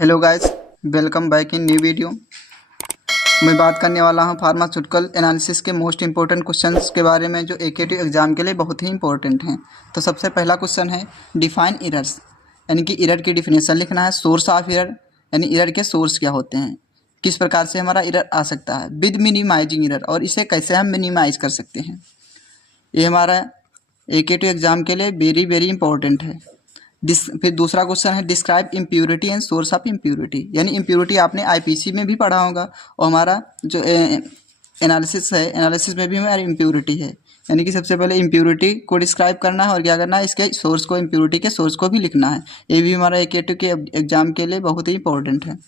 Hello guys, welcome back in new video. मैं बात करने वाला हूं फार्मास्यूटिकल एनालिसिस के मोस्ट इंपॉर्टेंट क्वेश्चंस के बारे में जो एकेटिव एग्जाम के लिए बहुत ही इंपॉर्टेंट हैं। तो सबसे पहला क्वेश्चन है डिफाइन एरर्स, यानी कि एरर की डिफिनेशन लिखना है। सोर्स ऑफ एरर, यानी एरर के सोर्स क्या होते हैं, किस प्रकार से हमारा एरर आ सकता है विद मिनिमाइजिंग एरर, और इसे कैसे हम मिनिमाइज कर सकते हैं। ये हमारा एकेटिव एग्जाम के लिए वेरी वेरी इंपॉर्टेंट है। फिर दूसरा क्वेश्चन है describe impurity and source of impurity, यानी इम्प्योरिटी आपने आईपीसी में भी पढ़ा होगा, और हमारा जो एनालिसिस है, एनालिसिस में भी हमारी इम्प्योरिटी है। यानी कि सबसे पहले इम्प्योरिटी को डिस्क्राइब करना है और क्या करना है, इसके सोर्स को, इम्प्योरिटी के सोर्स को भी लिखना है। ये भी हमारा एकेटिव के एग्जाम के लिए बहुत ही इंपॉर्टेंट है।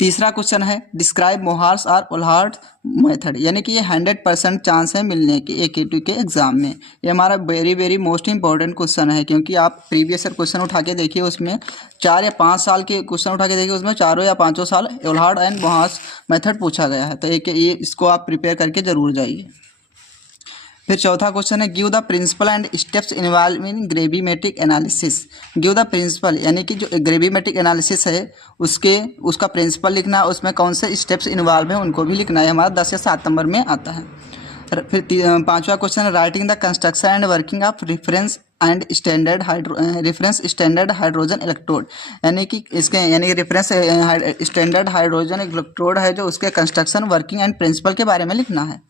तीसरा क्वेश्चन है डिस्क्राइब मोहार्स और ओल्हार्ट मेथड, यानी कि ये 100% चांस है मिलने के एकेटिव के एग्जाम में। ये हमारा very very most important question है, क्योंकि आप प्रीवियस ईयर क्वेश्चन उठा के देखिए, उसमें 4 या 5 साल के क्वेश्चन उठा के देखिए, उसमें 4 या 5 साल ओल्हार्ट एंड मोहार्स मेथड पूछा गया है। तो ये इसको आप प्रिपेयर करके जरूर जाइए। फिर चौथा क्वेश्चन है give the principle and steps involve in gravimetric analysis. Give the principle, यानी कि जो ग्रेविमेट्रिक एनालिसिस है उसका प्रिंसिपल लिखना है, उसमें कौन से स्टेप्स इन्वॉल्व हैं उनको भी लिखना है। हमारा 10 या 7 नंबर में आता है। फिर पांचवा क्वेश्चन है writing the construction and working of reference standard hydrogen electrode, यानी कि रेफरेंस स्टैंडर्ड हाइड्रोजन इलेक्ट्रोड है जो उसके कंस्ट्रक्शन, वर्किंग एंड प्रिंसिपल के बारे में लिखना है।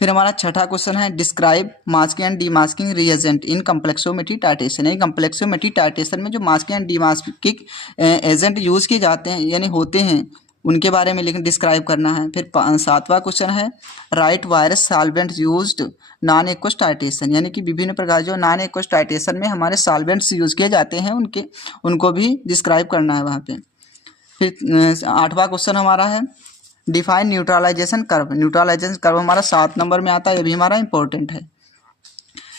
फिर हमारा छठा क्वेश्चन है describe masking and demasking reagent in complexometry titration, यानी कम्प्लेक्सोमेट्री टाइटेशन में जो masking and demasking agent use किए जाते हैं, यानी होते हैं, उनके बारे में डिस्क्राइब करना है। फिर सातवां क्वेश्चन है right virus solvents used non aqueous titration, यानी कि विभिन्न प्रकार जो नॉन एक्वस टाइटेशन में हमारे सॉल्वेंट्स यूज़ किए जाते हैं उनको भी डिस्क्राइब करना है वहाँ पे। फिर आठवां क्वेश्चन हमारा है define neutralization curve. Neutralization curve हमारा 7 नंबर में आता है, ये भी हमारा इंपॉर्टेंट है।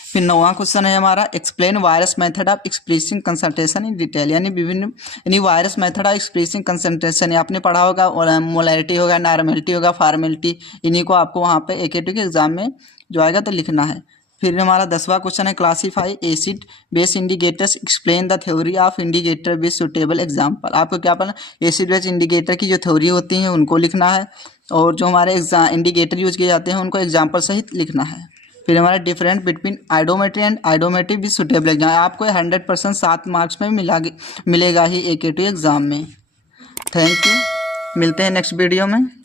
फिर 9वां क्वेश्चन है हमारा explain various method of expressing concentration in detail, यानी various method of expressing concentration आपने पढ़ा होगा, मोलैरिटी होगा, नॉर्मेलिटी होगा, फॉर्मेलिटी, इन्हीं को आपको वहाँ पे एकेटिव के एग्जाम में जो आएगा तो लिखना है। फिर हमारा 10वां क्वेश्चन है classify acid base indicators, explain the theory of indicator with suitable example. आपको क्या पढ़ना, एसिड बेस इंडिकेटर की जो थ्योरी होती है उनको लिखना है, और जो हमारे इंडिकेटर यूज किए जाते हैं उनको एग्जाम्पल सहित लिखना है। फिर हमारा different between iodometry and iodometry with suitable exam, आपको 100% 7 मार्क्स में मिलेगा ही एकेटिव एग्जाम में। थैंक यू, मिलते हैं नेक्स्ट वीडियो में।